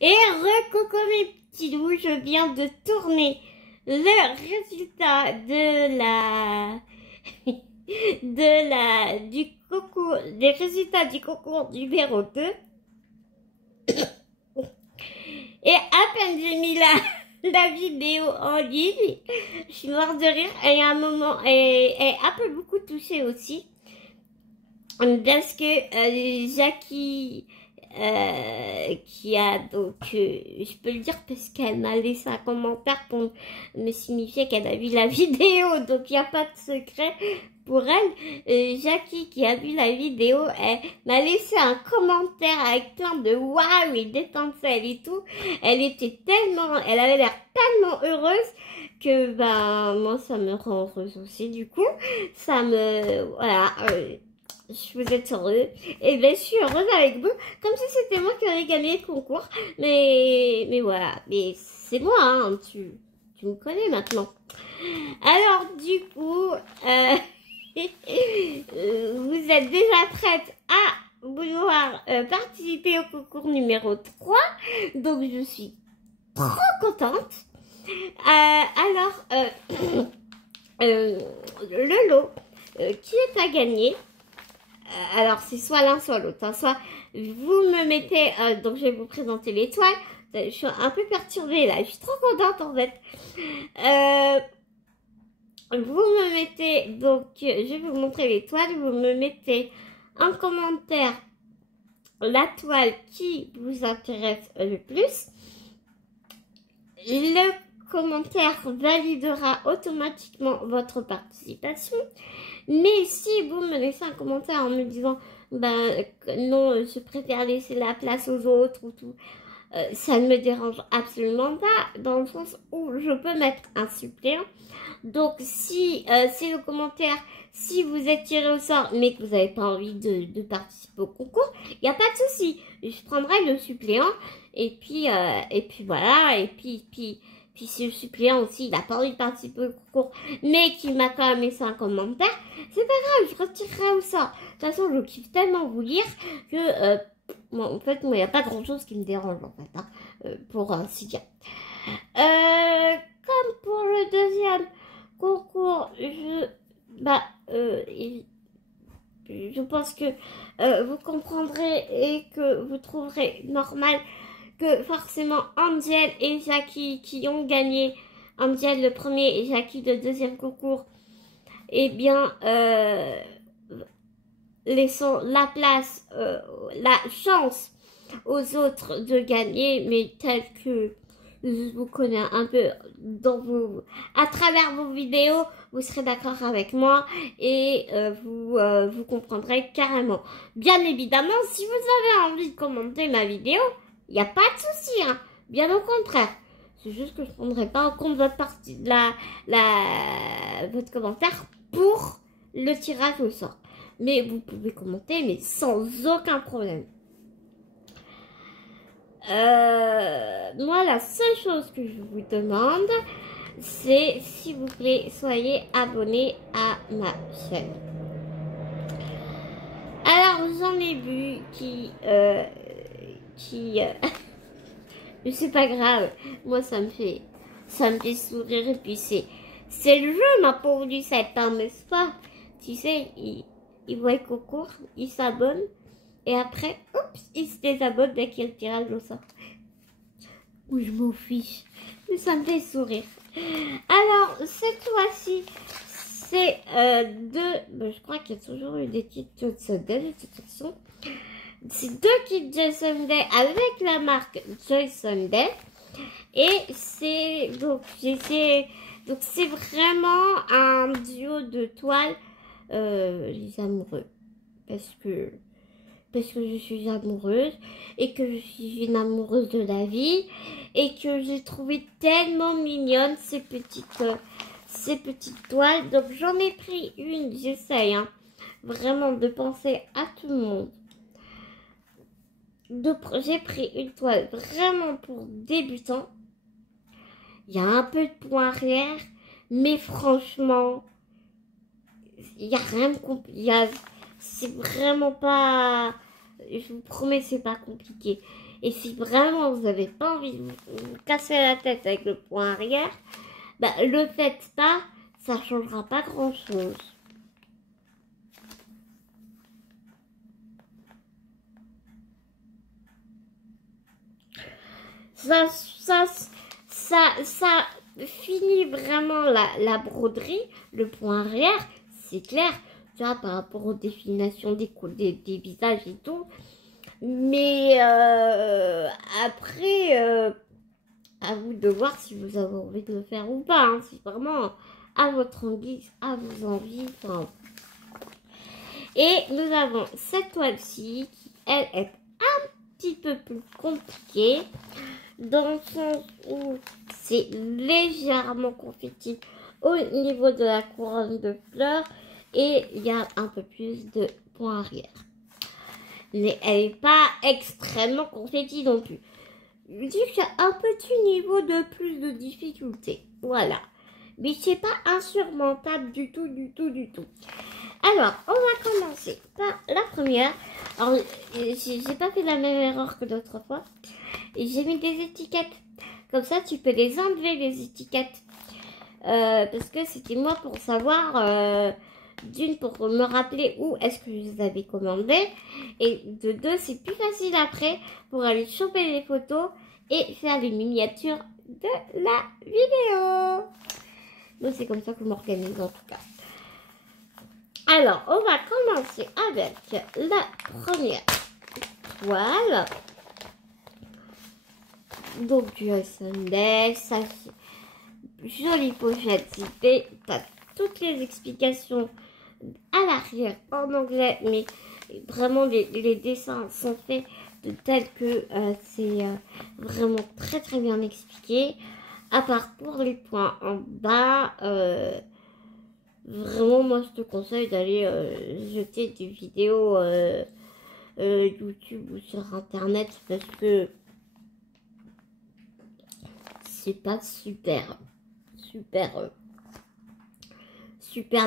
Et recoucou mes petits loups, je viens de tourner le résultat du concours, des résultats du concours numéro 2. Et à peine j'ai mis la vidéo en ligne, je suis morte de rire. Et à un moment, elle a un peu beaucoup touché aussi. Parce que Jackie, qui a donc, je peux le dire parce qu'elle m'a laissé un commentaire pour me signifier qu'elle a vu la vidéo, donc il n'y a pas de secret pour elle. Jackie qui a vu la vidéo, elle m'a laissé un commentaire avec plein de waouh et d'étincelles et tout. Elle avait l'air tellement heureuse que ben moi ça me rend heureuse aussi, du coup ça me voilà. Je vous êtes heureux. Et bien, je suis heureuse avec vous. Comme si c'était moi qui aurais gagné le concours. Mais voilà. Mais c'est moi, hein. Tu me connais maintenant. Alors, du coup, vous êtes déjà prête à vouloir participer au concours numéro 3. Donc, je suis trop contente. Le lot qui est à gagner. Alors, c'est soit l'un, soit l'autre. Hein. Soit vous me mettez... donc, je vais vous présenter l'étoile. Je suis un peu perturbée, là. Je suis trop contente, en fait. Vous me mettez... Donc, je vais vous montrer l'étoile. Vous me mettez en commentaire la toile qui vous intéresse le plus. Le commentaire validera automatiquement votre participation. Mais si vous me laissez un commentaire en me disant ben non, je préfère laisser la place aux autres ou tout, ça ne me dérange absolument pas, dans le sens où je peux mettre un suppléant. Donc si c'est le commentaire, si vous êtes tiré au sort mais que vous n'avez pas envie de participer au concours, il n'y a pas de souci, je prendrai le suppléant et puis voilà, et puis si le suppléant aussi, il n'a pas envie de participer au concours, mais qu'il m'a quand même laissé un commentaire, c'est pas grave, je retirerai au sort. De toute façon, je kiffe tellement vous lire que, en fait, moi, il n'y a pas grand chose qui me dérange, en fait, hein, pour ainsi dire. Comme pour le deuxième concours, je pense que vous comprendrez et que vous trouverez normal que forcément Angel et Jackie qui ont gagné, Angel le premier et Jackie le deuxième concours, eh bien laissons la place, la chance aux autres de gagner, mais tel que je vous connais un peu à travers vos vidéos, vous serez d'accord avec moi et vous comprendrez carrément. Bien évidemment, si vous avez envie de commenter ma vidéo, il n'y a pas de souci, hein. Bien au contraire. C'est juste que je ne prendrai pas en compte votre votre commentaire pour le tirage au sort. Mais vous pouvez commenter, mais sans aucun problème. Moi, la seule chose que je vous demande, c'est, s'il vous plaît, soyez abonnés à ma chaîne. Alors, j'en ai vu mais c'est pas grave. Moi, ça me fait sourire. Et puis, c'est le jeu, ma pauvre Lucette, hein, n'est-ce pas? Tu sais, il voit le concours, il s'abonne. Et après, oups, il se désabonne dès qu'il y a le tirage au sort. Oui, je m'en fiche. Mais ça me fait sourire. Alors, cette fois-ci, c'est je crois qu'il y a toujours eu des kits Joy Sunday, de toute façon. C'est 2 kits Joy Sunday avec la marque Joy Sunday. Et c'est donc c'est vraiment un duo de toiles les amoureux. Parce que je suis amoureuse et que je suis une amoureuse de la vie et que j'ai trouvé tellement mignonnes ces petites toiles. Donc j'en ai pris une, j'essaye vraiment de penser à tout le monde. J'ai pris une toile vraiment pour débutants. Il y a un peu de point arrière, mais franchement, il n'y a rien de compliqué. C'est vraiment pas... Je vous promets, c'est pas compliqué. Et si vraiment vous n'avez pas envie de vous casser la tête avec le point arrière, bah, le faites pas, ça ne changera pas grand chose. Ça finit vraiment la broderie, le point arrière, c'est clair, tu vois, par rapport aux définitions des visages et tout. Mais après, à vous de voir si vous avez envie de le faire ou pas. Hein. C'est vraiment à votre envie, à vos envies. Enfin. Et nous avons cette toile-ci qui, elle, est un petit peu plus compliquée. Dans le sens où c'est légèrement confetti au niveau de la couronne de fleurs. Et il y a un peu plus de points arrière. Mais elle n'est pas extrêmement confetti non plus. Je dis qu'il y a un petit niveau de plus de difficulté. Voilà. Mais c'est pas insurmontable du tout, du tout, du tout. Alors, on va commencer par la première. Alors, j'ai pas fait la même erreur que l'autre fois. J'ai mis des étiquettes. Comme ça, tu peux les enlever, les étiquettes. Parce que c'était moi pour savoir... d'une, pour me rappeler où est-ce que je les avais commandés. Et de deux, c'est plus facile après pour aller choper les photos et faire les miniatures de la vidéo. Donc c'est comme ça que je m'organise en tout cas. Alors, on va commencer avec la première toile. Donc du S&S, ça c'est jolie pochette zippée. T'as toutes les explications à l'arrière en anglais, mais vraiment les dessins sont faits de tel que c'est vraiment très très bien expliqué. À part pour les points en bas, vraiment moi je te conseille d'aller jeter des vidéos YouTube ou sur internet parce que c'est pas super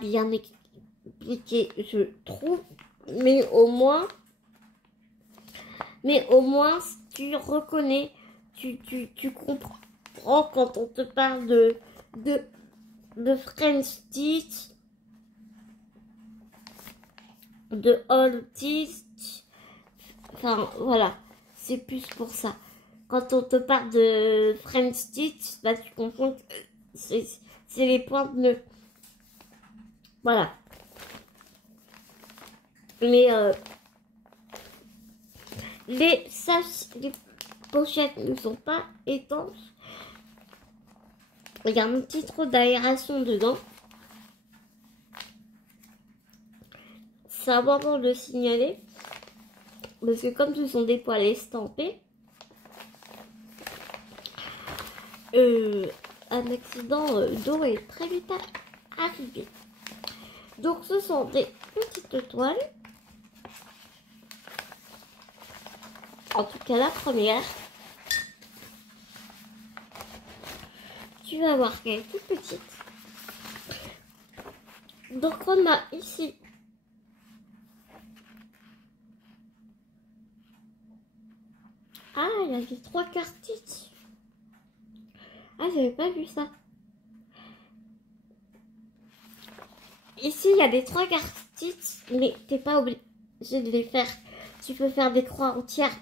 bien expliqué, je trouve, mais au moins si tu reconnais, tu comprends quand on te parle de French Stitch, de All Stitch, enfin voilà, c'est plus pour ça. Quand on te parle de French Stitch, bah tu comprends que c'est les points de nœud. Voilà. Mais les pochettes ne sont pas étanches. Il y a un petit trou d'aération dedans. C'est important de le signaler. Parce que comme ce sont des poils estampés, un accident d'eau est très vite arrivé. Donc ce sont des petites toiles. En tout cas la première. Tu vas voir qu'elle est toute petite. Donc on a ici il y a les 3 cartouches. Ah, j'avais pas vu ça. Ici, il y a des 3 cartouches, mais t'es pas obligé de les faire. Tu peux faire des croix entières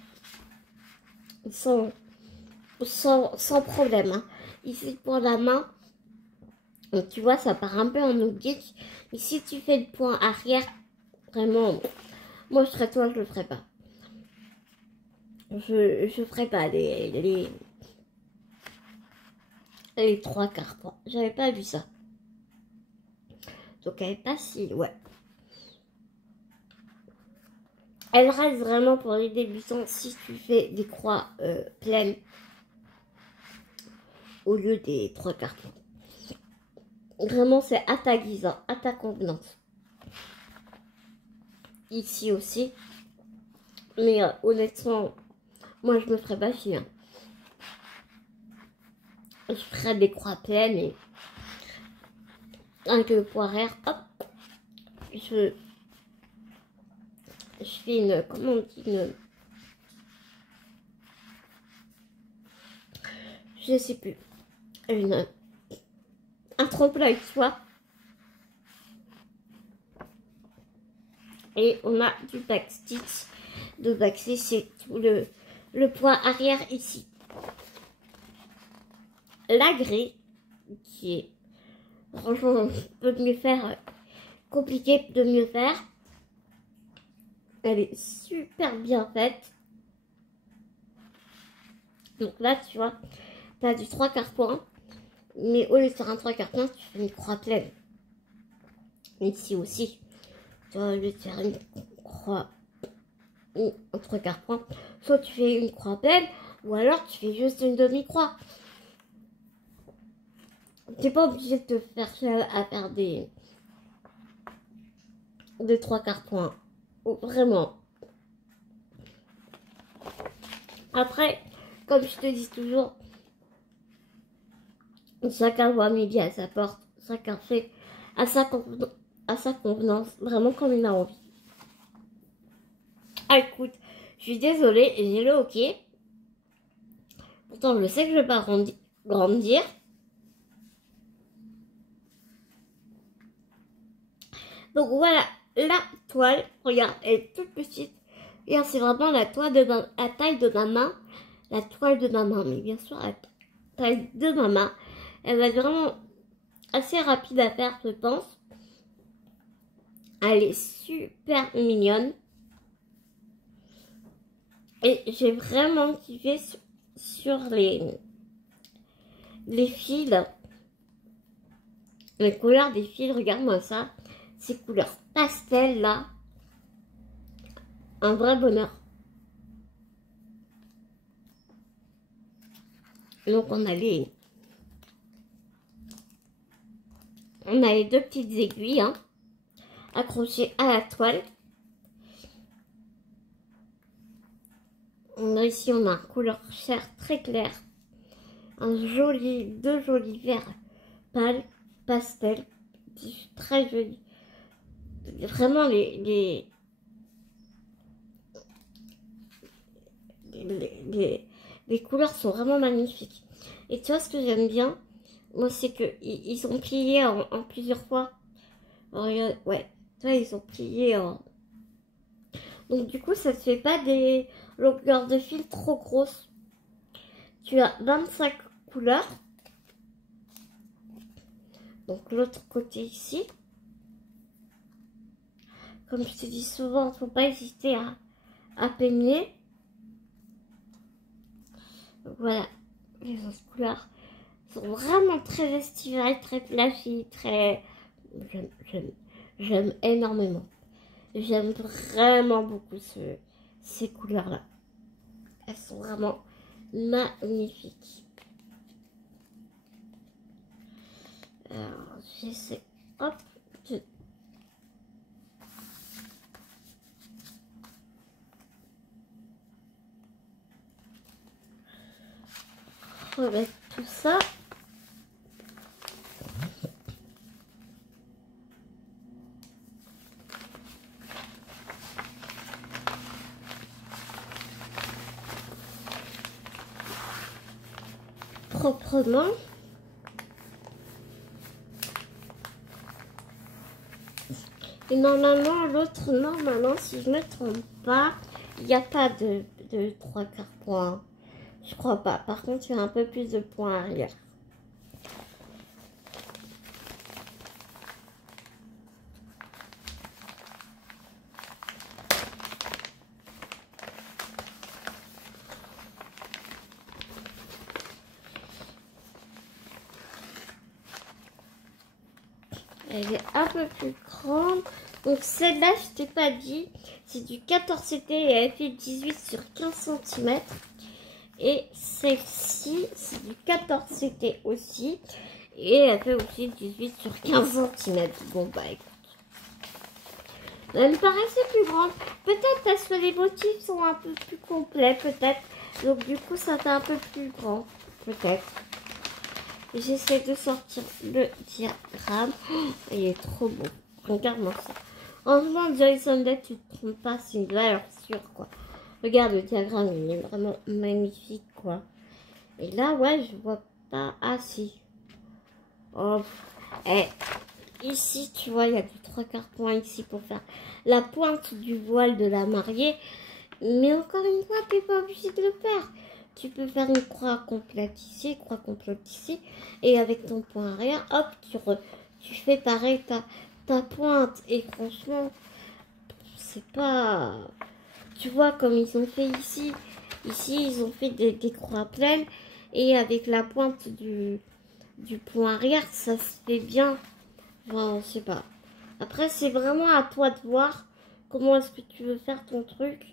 sans problème. Hein. Ici, pour la main, tu vois, ça part un peu en oubli. Mais si tu fais le point arrière, vraiment, moi, je serais toi, je le ferais pas. Je ferais pas les 3 quarts. J'avais pas vu ça. Donc elle est pas si... Ouais. Elle reste vraiment pour les débutants si tu fais des croix pleines au lieu des 3 quarts. Vraiment c'est à ta guise, à ta convenance. Ici aussi. Mais honnêtement, moi je me ferais pas chier. Hein. Je ferais des croix pleines et avec le poirière, hop, je fais une, comment on dit, je sais plus, un tremplin avec soi. Et on a du backstitch. De backstitch, c'est tout le point arrière ici. La grille, qui est franchement on peut mieux faire, compliqué de mieux faire. Elle est super bien faite. Donc là, tu vois, tu as du 3/4 point. Mais au lieu de faire un 3/4 point, tu fais une croix pleine. Ici aussi. Tu vois, au lieu de faire une croix ou un 3/4 point, soit tu fais une croix pleine, ou alors tu fais juste une demi-croix. Tu n'es pas obligé de te faire à faire des 3/4 points. Vraiment. Après, comme je te dis toujours, chacun voit midi à sa porte, chacun fait à sa convenance, vraiment comme il a envie. Ah, écoute, je suis désolée, j'ai le hockey. Pourtant, je sais que je vais pas grandir. Donc voilà, la toile, regarde, elle est toute petite. Regarde, c'est vraiment la taille de ma main. La toile de ma main, mais bien sûr, la taille de ma main. Elle va être vraiment assez rapide à faire, je pense. Elle est super mignonne. Et j'ai vraiment kiffé sur les fils. Les couleurs des fils, regarde-moi ça. Ces couleurs pastel là. Un vrai bonheur. Donc on a les deux petites aiguilles hein, accrochées à la toile. Ici on a un couleur chair très clair. Deux jolis verts pâles, pastel. Très joli. Vraiment les couleurs sont vraiment magnifiques. Et tu vois ce que j'aime bien, moi c'est que ils sont pliés en plusieurs fois. Regarde, ouais, tu vois, ils sont pliés en... Donc du coup ça ne fait pas des longueurs de fil trop grosses. Tu as 25 couleurs. Donc l'autre côté ici. Comme je te dis souvent, il ne faut pas hésiter à peigner. Donc voilà, les 11 couleurs sont vraiment très estivales, très flashy, très... J'aime énormément. J'aime vraiment beaucoup ces couleurs-là. Elles sont vraiment magnifiques. Alors, j'essaie, hop, de remettre tout ça. Proprement. Et normalement, l'autre, normalement, si je ne me trompe pas, il n'y a pas de 3/4 points. Je crois pas. Par contre, il y a un peu plus de points arrière. Elle est un peu plus grande. Donc celle-là, je t'ai pas dit, c'est du 14 CT et elle fait 18 sur 15 cm. Et celle-ci, c'est du 14 CT aussi. Et elle fait aussi 18 sur 15 cm. Bon bah écoute. Elle me paraissait plus grande. Peut-être parce que les motifs sont un peu plus complets, peut-être. Donc du coup, ça fait un peu plus grand. Peut-être. J'essaie de sortir le diagramme. Oh, il est trop beau. Regarde-moi ça. Franchement, Joyson Day, tu te trompes pas, c'est une valeur sûre, quoi. Regarde le diagramme, il est vraiment magnifique, quoi. Et là, ouais, je vois pas. Ah, si. Oh. Et ici, tu vois, il y a du 3/4 point ici pour faire la pointe du voile de la mariée. Mais encore une fois, tu n'es pas obligé de le faire. Tu peux faire une croix complète ici, croix complète ici. Et avec ton point arrière, hop, tu fais pareil ta pointe. Et franchement, c'est pas... Tu vois, comme ils ont fait ici. Ici, ils ont fait des croix pleines. Et avec la pointe du point arrière, ça se fait bien. Enfin, je sais pas. Après, c'est vraiment à toi de voir comment est-ce que tu veux faire ton truc.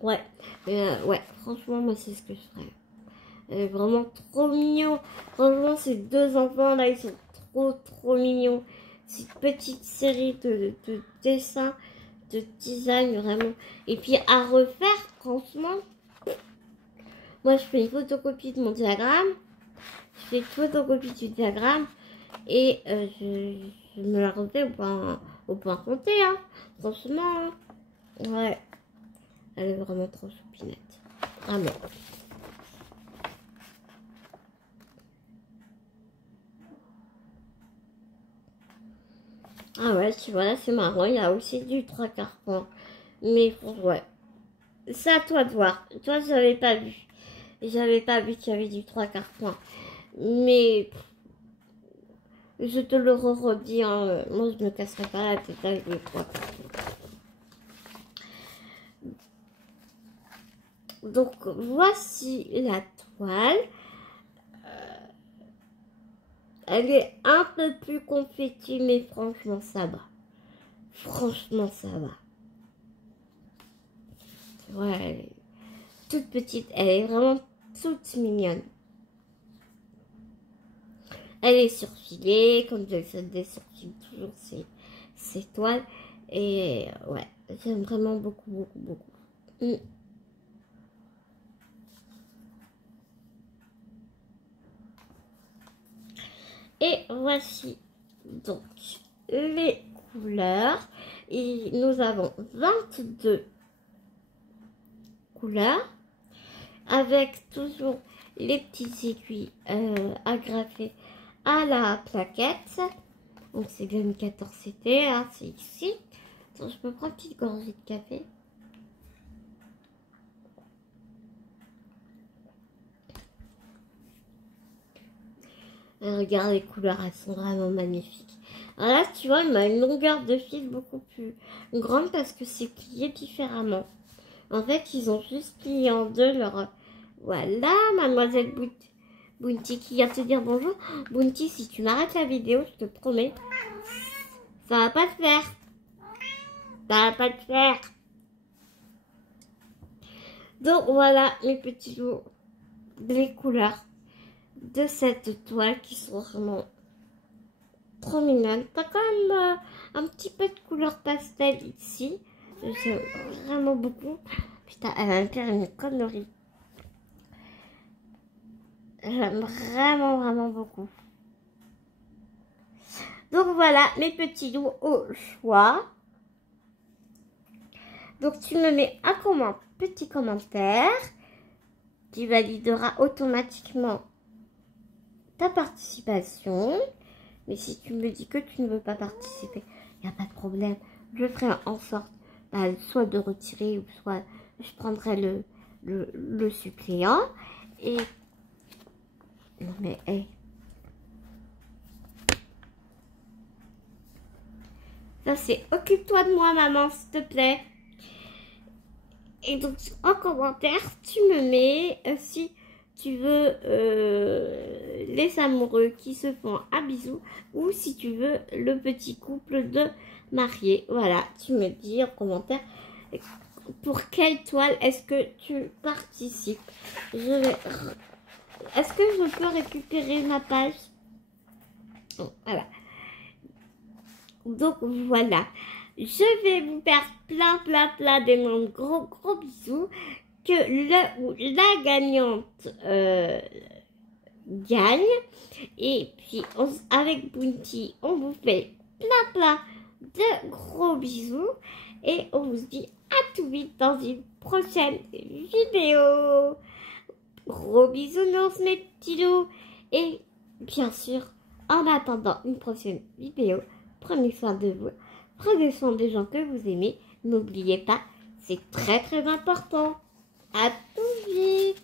Ouais. Ouais, franchement, moi, c'est ce que je ferais. Elle est vraiment trop mignon. Franchement, ces deux enfants, là, ils sont trop mignons. C'est une petite série de dessins, de design, vraiment. Et puis, à refaire, franchement, moi, je fais une photocopie de mon diagramme. Je fais une photocopie du diagramme. Et je me la refais au point compté, hein. Franchement, hein. Ouais. Elle est vraiment trop choupinette. Vraiment. Ah ouais, tu vois, là, c'est marrant. Il y a aussi du 3/4 point. Mais ouais. C'est à toi de voir. Toi, j'avais pas vu. J'avais pas vu qu'il y avait du 3/4 point. Mais je te le redis, hein, moi, je me casserai pas la tête avec le 3/4 point. Donc, voici la toile. Elle est un peu plus confettue, mais franchement, ça va. Franchement, ça va. Ouais, elle est toute petite. Elle est vraiment toute mignonne. Elle est surfilée, comme Jackson surfile toujours ses toiles. Et ouais, j'aime vraiment beaucoup. Et voici donc les couleurs. Et nous avons 22 couleurs avec toujours les petites aiguilles agrafées à la plaquette. Donc c'est bien une 14 CT, hein, c'est ici. Attends, je me prends une petite gorgée de café. Regarde les couleurs, elles sont vraiment magnifiques. Alors là, tu vois, il m'a une longueur de fil beaucoup plus grande parce que c'est plié différemment. En fait, ils ont juste plié en deux leur... Voilà, mademoiselle Bounty qui vient te dire bonjour. Bounty, si tu m'arrêtes la vidéo, je te promets, ça va pas te faire. Ça va pas te faire. Donc voilà, mes petits loups, les couleurs de cette toile qui sont vraiment trop mignonnes. T'as quand même un petit peu de couleur pastel ici. J'aime vraiment beaucoup. Putain, elle va me faire une connerie. J'aime vraiment beaucoup. Donc voilà, mes petits loups au choix. Donc tu me mets un petit commentaire qui validera automatiquement ta participation. Mais si tu me dis que tu ne veux pas participer, il n'y a pas de problème. Je ferai en sorte soit de retirer ou soit je prendrai le suppléant. Et non mais hey. Ça c'est occupe-toi de moi maman s'il te plaît. Et donc en commentaire tu me mets si tu veux les amoureux qui se font un bisou ou si tu veux le petit couple de mariés. Voilà, tu me dis en commentaire pour quelle toile est-ce que tu participes. Est-ce que je peux récupérer ma page? Voilà. Donc voilà. Je vais vous faire plein d'énormes gros bisous. Que le ou la gagnante gagne. Et puis avec Bounty, on vous fait plein de gros bisous et on vous dit à tout vite dans une prochaine vidéo. Gros bisounours mes petits loups. Et bien sûr, en attendant une prochaine vidéo, prenez soin de vous, prenez soin des gens que vous aimez. N'oubliez pas, c'est très très important. À tout vite.